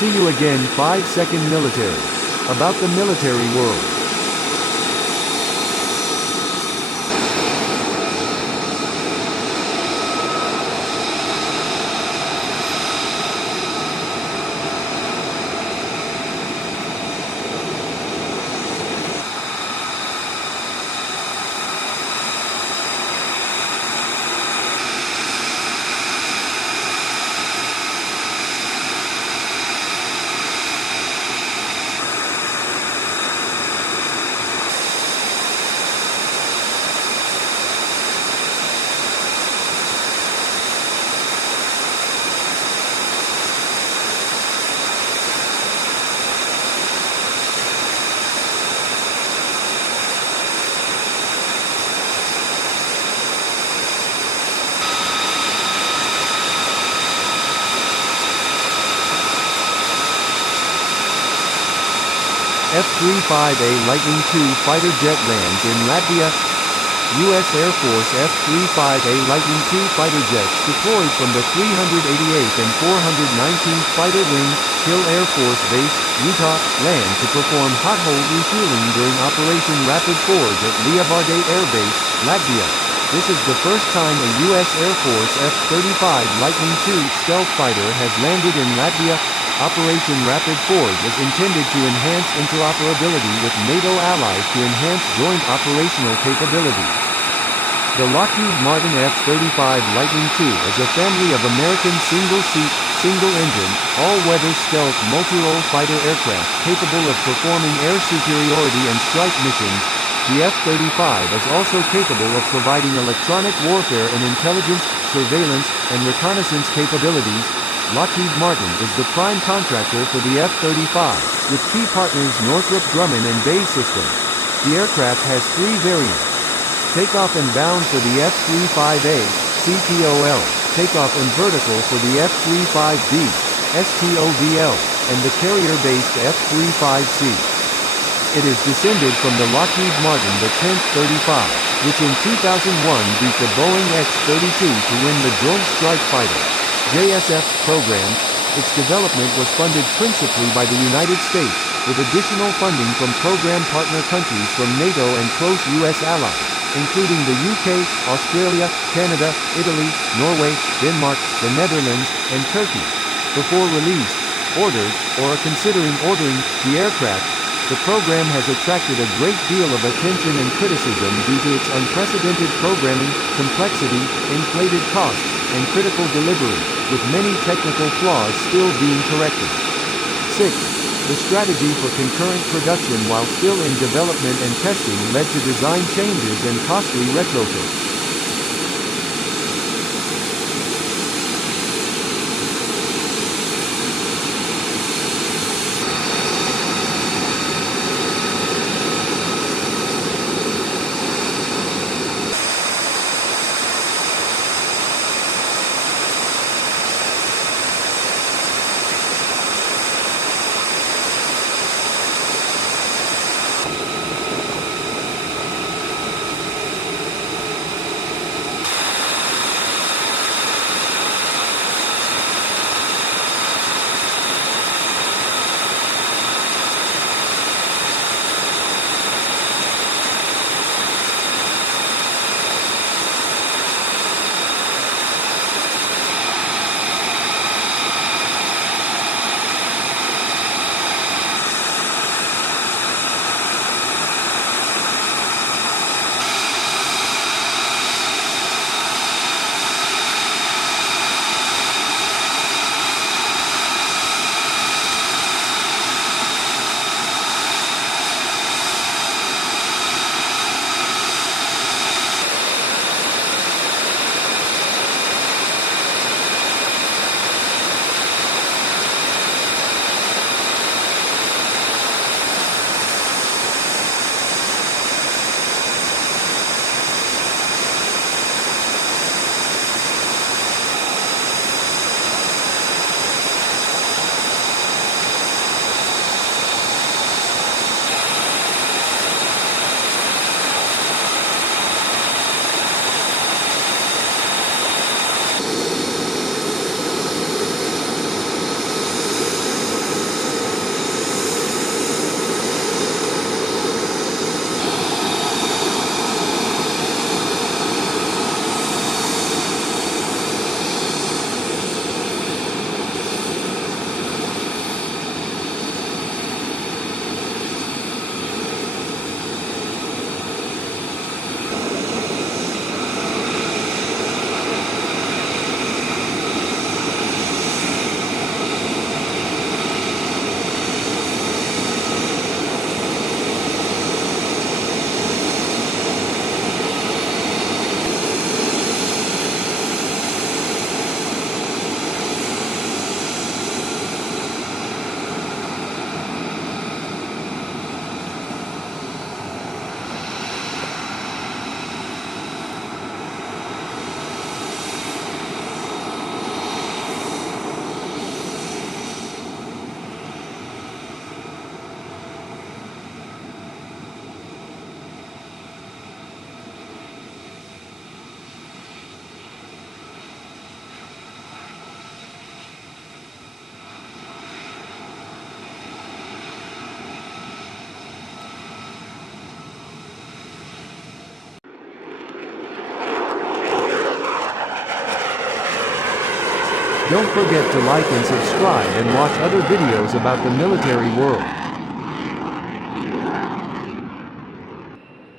See you again. 5-second military. About the military world. F-35A Lightning II fighter jet lands in Latvia. U.S. Air Force F-35A Lightning II fighter jets deployed from the 388th and 419th Fighter Wing, Hill Air Force Base, Utah, land to perform hot-hole refueling during Operation Rapid Forge at Liepāja Air Base, Latvia. This is the first time a U.S. Air Force F-35 Lightning II stealth fighter has landed in Latvia. Operation Rapid Forge is intended to enhance interoperability with NATO allies to enhance joint operational capabilities. The Lockheed Martin F-35 Lightning II is a family of American single-seat, single-engine, all-weather stealth multi-role fighter aircraft capable of performing air superiority and strike missions. The F-35 is also capable of providing electronic warfare and intelligence, surveillance, and reconnaissance capabilities. Lockheed Martin is the prime contractor for the F-35, with key partners Northrop Grumman and BAE Systems. The aircraft has 3 variants. Takeoff and bound for the F-35A, CTOL, takeoff and vertical for the F-35B, STOVL, and the carrier-based F-35C. It is descended from the Lockheed Martin the 10th 35, which in 2001 beat the Boeing X-32 to win the Joint Strike Fighter JSF program. Its development was funded principally by the United States, with additional funding from program partner countries from NATO and close U.S. allies, including the UK, Australia, Canada, Italy, Norway, Denmark, the Netherlands, and Turkey. Before release, ordered, or considering ordering, the aircraft, the program has attracted a great deal of attention and criticism due to its unprecedented programming, complexity, inflated costs, and critical delivery, with many technical flaws still being corrected. 6. The strategy for concurrent production while still in development and testing led to design changes and costly retrofits. Don't forget to like and subscribe and watch other videos about the military world.